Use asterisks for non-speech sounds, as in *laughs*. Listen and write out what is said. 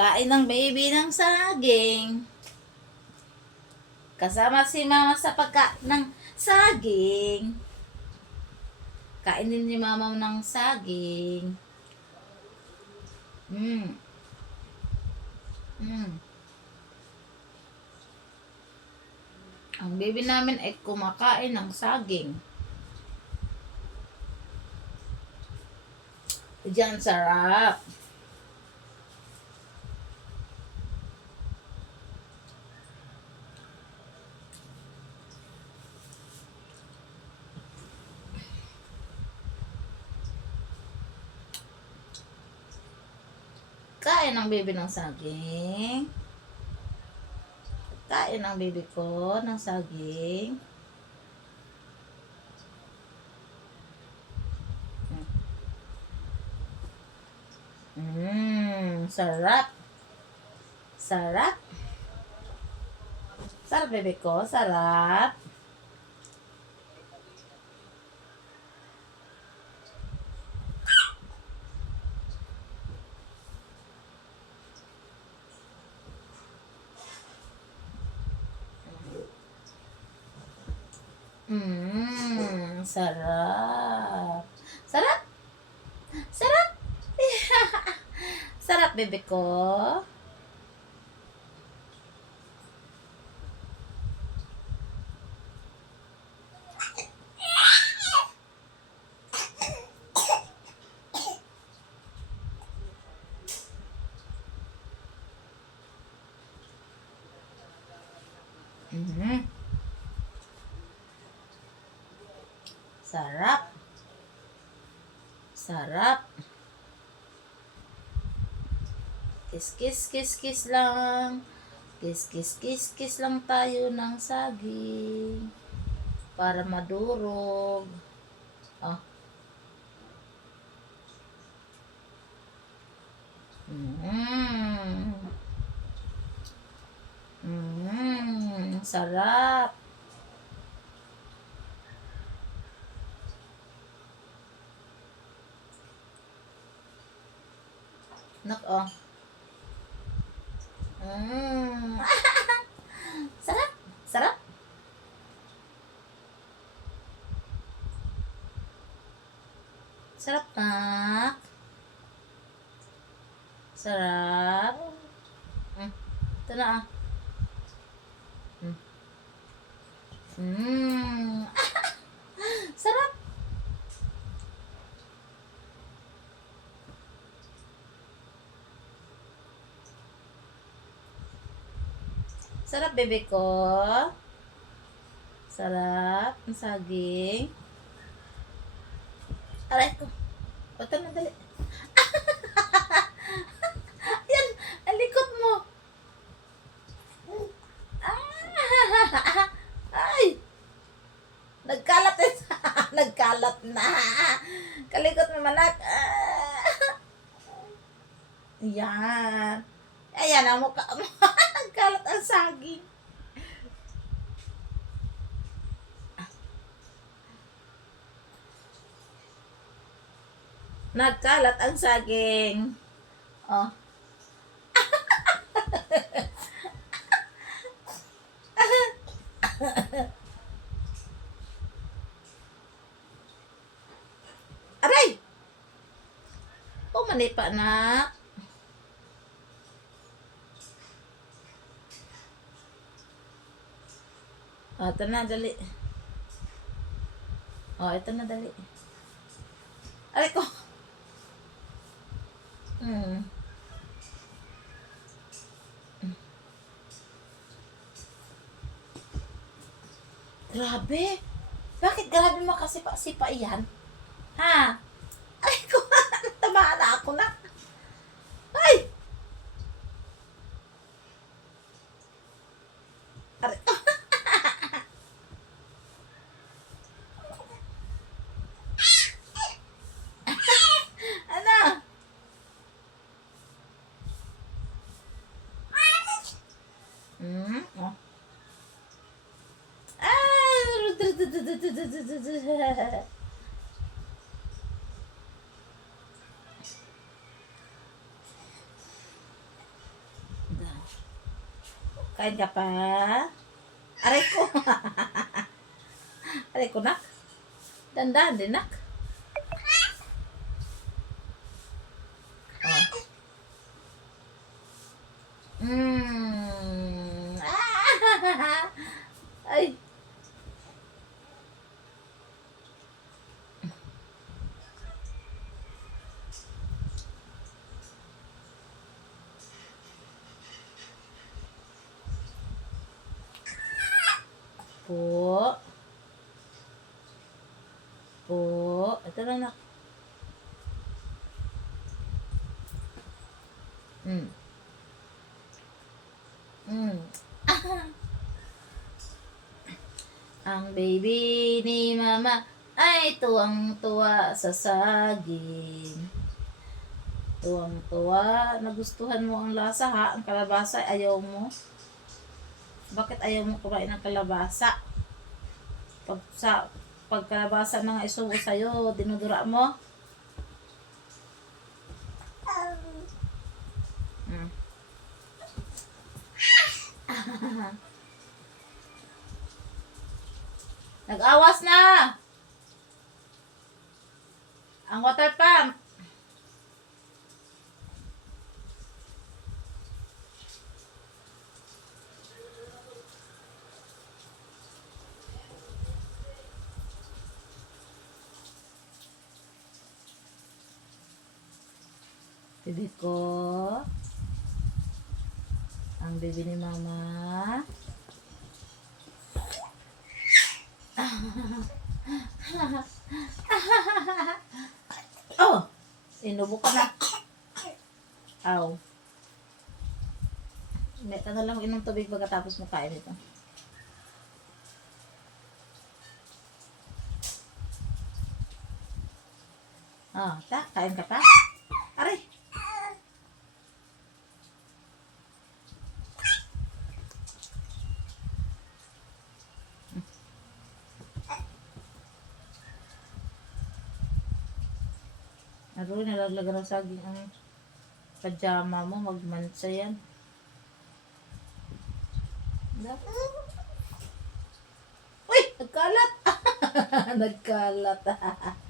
Kain ng baby ng saging. Kasama si mama sa pagka ng saging. Kain din ni mama ng saging. Mm. Mm. Ang baby namin ay kumakain ng saging. Diyan sarap. Kain ng baby ng saging. Kain ng baby ko ng saging. Mmm, sarap. Sarap. Sarap, bebe ko. Sarap. Mmm, sarap. Sarap. Sarap. *laughs* sarap, bebe ko. Sarap. Sarap. Kiss, kiss, kiss, kiss lang. Kiss, kiss, kiss, kiss lang tayo ng saging. Para madurog. Ah. Mmm. Mmm. Sarap. Nak, oh. Mm. *laughs* Sarap. Sarap. Sarap, nak. Sarap. Mm. Ito na, ah. Mm. Mm. Sarap. Sarap, bebe ko. Sarap. Ang saging. Aray ko. Ito na, dali. Yan, ang likot mo. Ah! *laughs* Ay! Nagkalat eh. *laughs* Nagkalat na. Kalikot mo manak. Ah! *laughs* Yan. Ayan ang mukha mo. *laughs* Nagkalat ang saging. Nagkalat ang saging. Oh. *laughs* Aray! Pumani pa na. Oh, ito na, dali. Oh, ito na, dali. Aray ko. Hmm. Grabe. Bakit grabe makasipa-sipa yan? Ha? Ay ko, tamaan na ako na. Ay! Aray. ano? Hmm? Oh. Ah! Kain ka pa? Aray ko. Aray ko, nak. Dandahan din, nak. Oh. Mm. Ay. *laughs* Po. Po. Ito lang na. Mm. Mm. *laughs* Ang baby ni mama ay tuwang-tuwa sa saging. Tuwang-tuwa. Nagustuhan mo ang lasa ha? Ang kalabasa ayaw mo? Bakit ayaw mo kumain ng kalabasa? Pag sa pagkalabasa ng isubo sa'yo, dinudura mo? Mm. *laughs* Nag-awas na! Ang water pump. Bibi ko. Ang bibi ni mama. *laughs* oh! Inubo ka na. Aw. Hindi ka na lang inom tubig pagkatapos mo kain ito. Ah, ta, kain ka pa? Aray! Aro, nalaglagan ng saging ang pajama mo, magmansa yan. Uy! Nagkalat! *laughs* Nagkalat. *laughs*